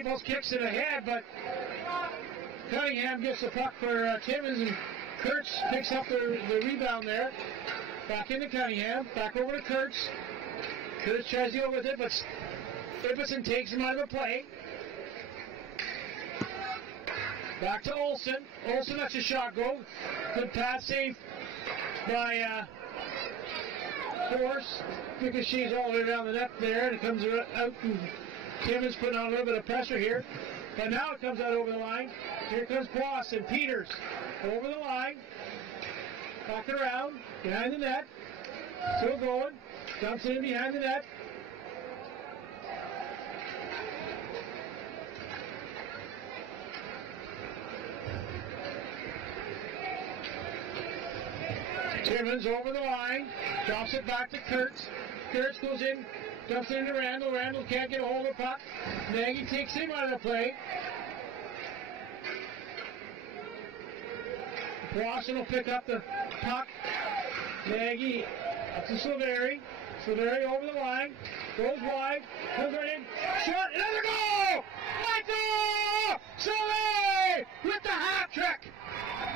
Staples kicks it ahead, but Cunningham gets the puck for Timmins, and Kurtz picks up the rebound there. Back into Cunningham, back over to Kurtz. Kurtz tries to deal with it, but Ibbotson takes him out of the play. Back to Olsen. Olsen lets a shot go. Good pass save by Force. Because she's all the way around the net there, and it comes out, and Timmins putting on a little bit of pressure here. But now it comes out over the line. Here comes Boss and Peters over the line. Back it around, behind the net. Still going. Dumps it in behind the net. Timmins over the line, drops it back to Kurtz. Kurtz goes in, dumps it into Randall. Randall can't get a hold of the puck. Nagy takes him out of the play. Boston will pick up the puck. Nagy up to Silveri. Silveri over the line, goes wide, comes right in, shot, another goal! Michael Silveri with the hat trick!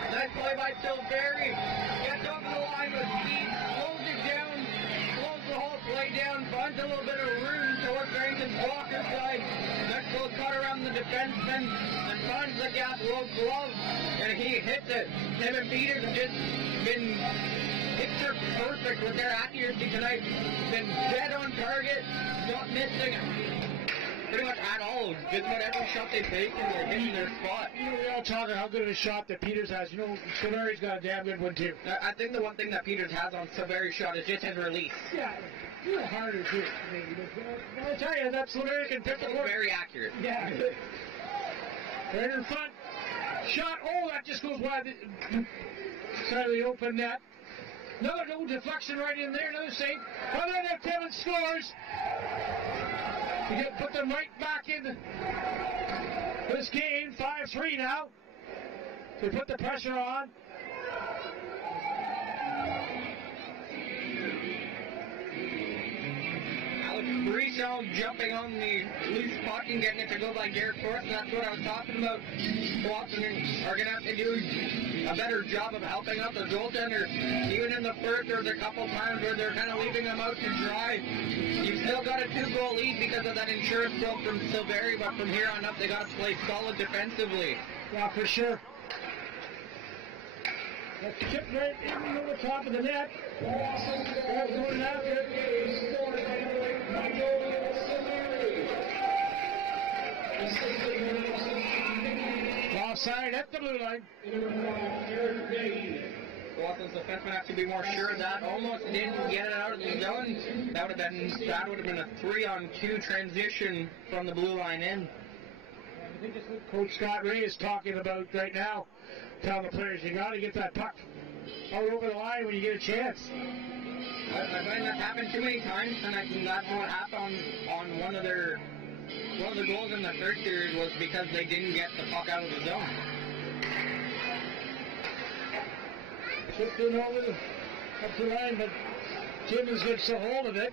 Nice play by Silveri. Gets over the line with speed, slows it down, slows the whole play down, finds a little bit of room towards Barrington's blocker side. Next little cut around the defenseman and finds the gap, low glove, and he hits it. Him and Peters have just been picture perfect with their accuracy tonight. Been dead on target, not missing pretty much at all. Just about every shot they take and they're hitting their spot. You know, we all talk about how good of a shot that Peters has. You know, Silveri's got a damn good one too. I think the one thing that Peters has on Silveri's shot is just his release. Yeah, a little harder too. Maybe. But I'll tell you, that Silveri can pick the work. Very accurate. Yeah. Right in front. Shot. Oh, that just goes wide. Side of the open net. Another no deflection right in there. Another save. Oh, then Timmins scores. You put them right back in this game. 5-3 now. They put the pressure on. Alex Brisson jumping on the loose puck and getting it to go by Garrett Force, and that's what I was talking about. Boston are going to have to do a better job of helping out the goaltender. Even in the first, there's a couple times where they're kind of leaving them out to dry. You've still got a 2-goal lead because of that insurance bill from Silveri, but from here on up, they got to play solid defensively. Yeah, for sure. That's chipped right in over the top of the net. Going after it. Offside at the blue line. Boston's defensemen have to be more sure of that. Almost didn't get it out of the zone. That would have been a 3-on-2 transition from the blue line in. I think that's what Coach Scott Ray is talking about right now. Telling the players, you got to get that puck out over the line when you get a chance. I find that's happened too many times, and I think that's what happened on one of the goals in the third period was because they didn't get the puck out of the zone. Chipped in over up the line, but Timmins gets a hold of it.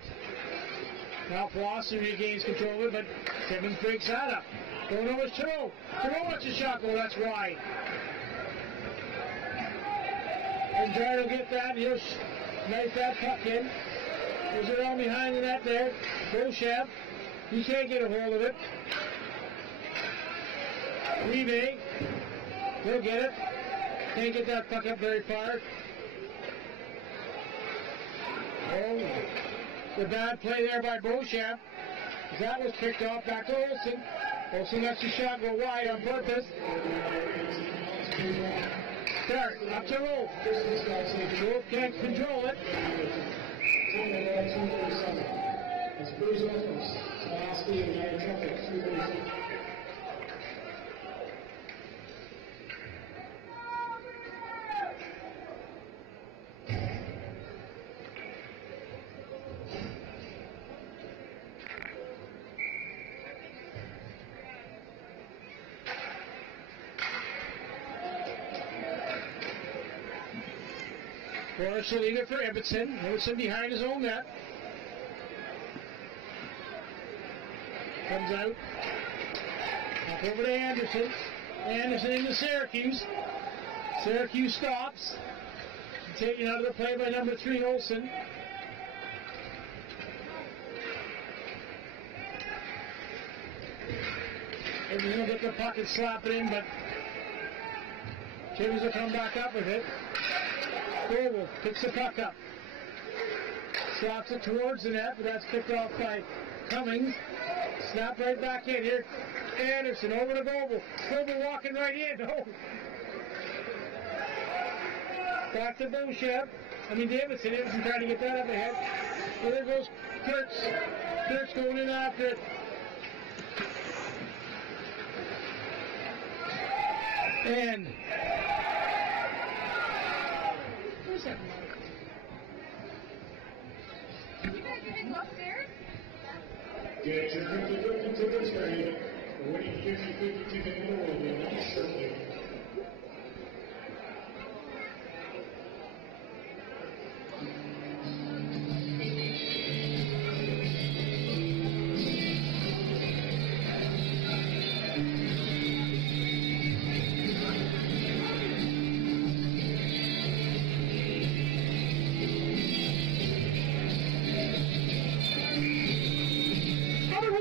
Now Flossy regains control of it, but Timmins breaks that up. Going over to Thoreau. Thoreau wants a shot goal, that's wide. And Jared will get that, and he'll knife that puck in. Goes around behind the net there. Beauchamp. He can't get a hold of it. Rive. He'll get it. Can't get that puck up very far. Oh, the bad play there by Beauchamp. That was picked off back to Olsen. Olsen lets the shot go wide on purpose. Start, up to Wolf. Wolf can't control it. Forrest will leave it for Ibbotson. Ibbotson behind his own net. Comes out. Over to Anderson. Anderson into Syracuse. Syracuse stops. Taken out of the play by number 3, Olsen. He'll get the puck and slap it in, but Timmins will come back up with it. Goebel picks the puck up. Slaps it towards the net, but that's picked off by Cummings. Snap right back in here. Anderson over to Goebel. Goebel walking right in. Oh. Back to Davidson. Davidson trying to get that up ahead. Well, there goes Kurtz. Kurtz going in after it. And where's that mic? You guys didn't go upstairs? Get your $50 tickets ready. Winning 50-50 ticket more will be announced shortly.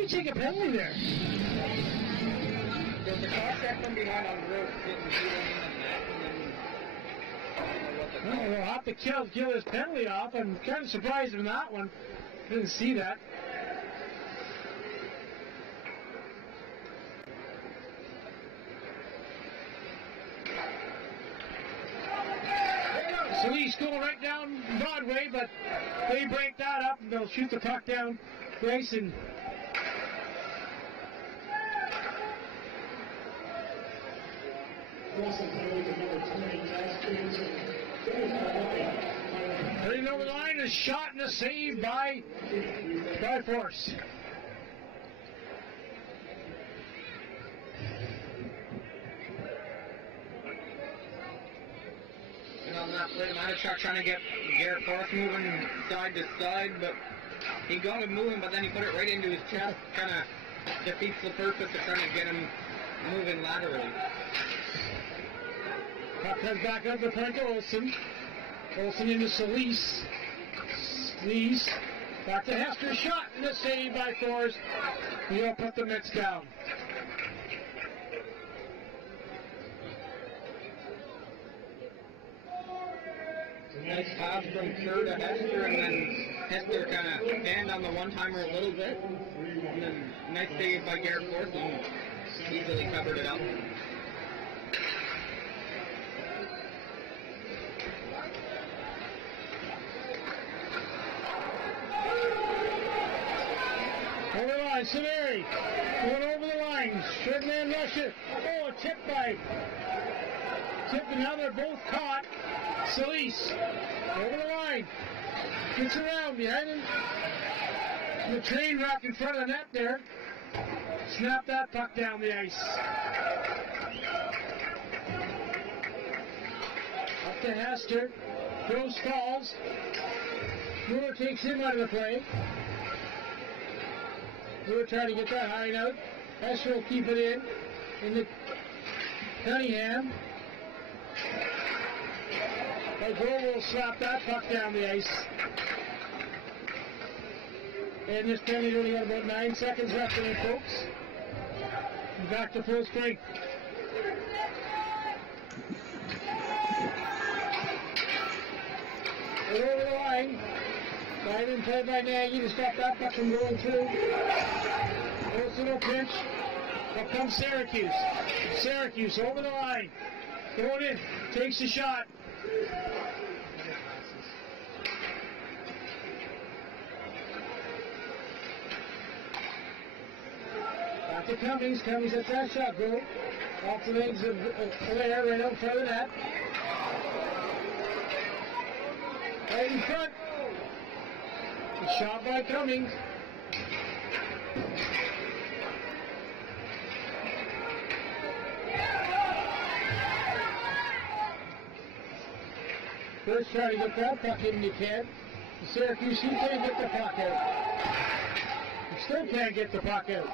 Take a penalty there. There's a contact from behind on the road didn't shoot him in the neck, and then We'll have to kill his penalty off. I'm kind of surprised in that one. Didn't see that. So he's going right down Broadway, but they break that up and they'll shoot the puck down Grayson. Heading over the line, a shot and a save by Force. And on that play, Matachuk trying to get Garrett Force moving side to side, but he got him moving, but then he put it right into his chest, kind of defeats the purpose of trying to get him moving laterally. Puck comes back up the point to Olsen. Olsen into Solis. Solis back to Hester. Shot and a save by Thors. He'll put the Mets down. Nice pass from Kerr to Hester, and then Hester kind of banned on the one-timer a little bit. And then nice save by Garrett Force, and easily covered it up. Over the line, Saveri going over the line. Short man rusher. Oh, a tip by Tip, and now they're both caught. Solis over the line. Gets around behind him. The train wreck in front of the net there. Snap that puck down the ice. Up to Hester. Gross falls. Brewer takes him out of the play. Brewer trying to get that high out. Hester will keep it in the Cunningham. But Brewer will slap that puck down the ice. And this penalty only got about 9 seconds left in it, folks. And back to full strength. They're over the line. Line in play by Nagy to stop that puck from going through. Olsen will pinch. Up comes Syracuse. Syracuse over the line. Going in. Takes the shot. Back to Cummings. Cummings lets that shot go. Off the legs of Allaire right out front of that. Right in front. A shot by Cummings. First trying to get that puck in, you can't. Syracuse, you can't get the puck out. You still can't get the puck out.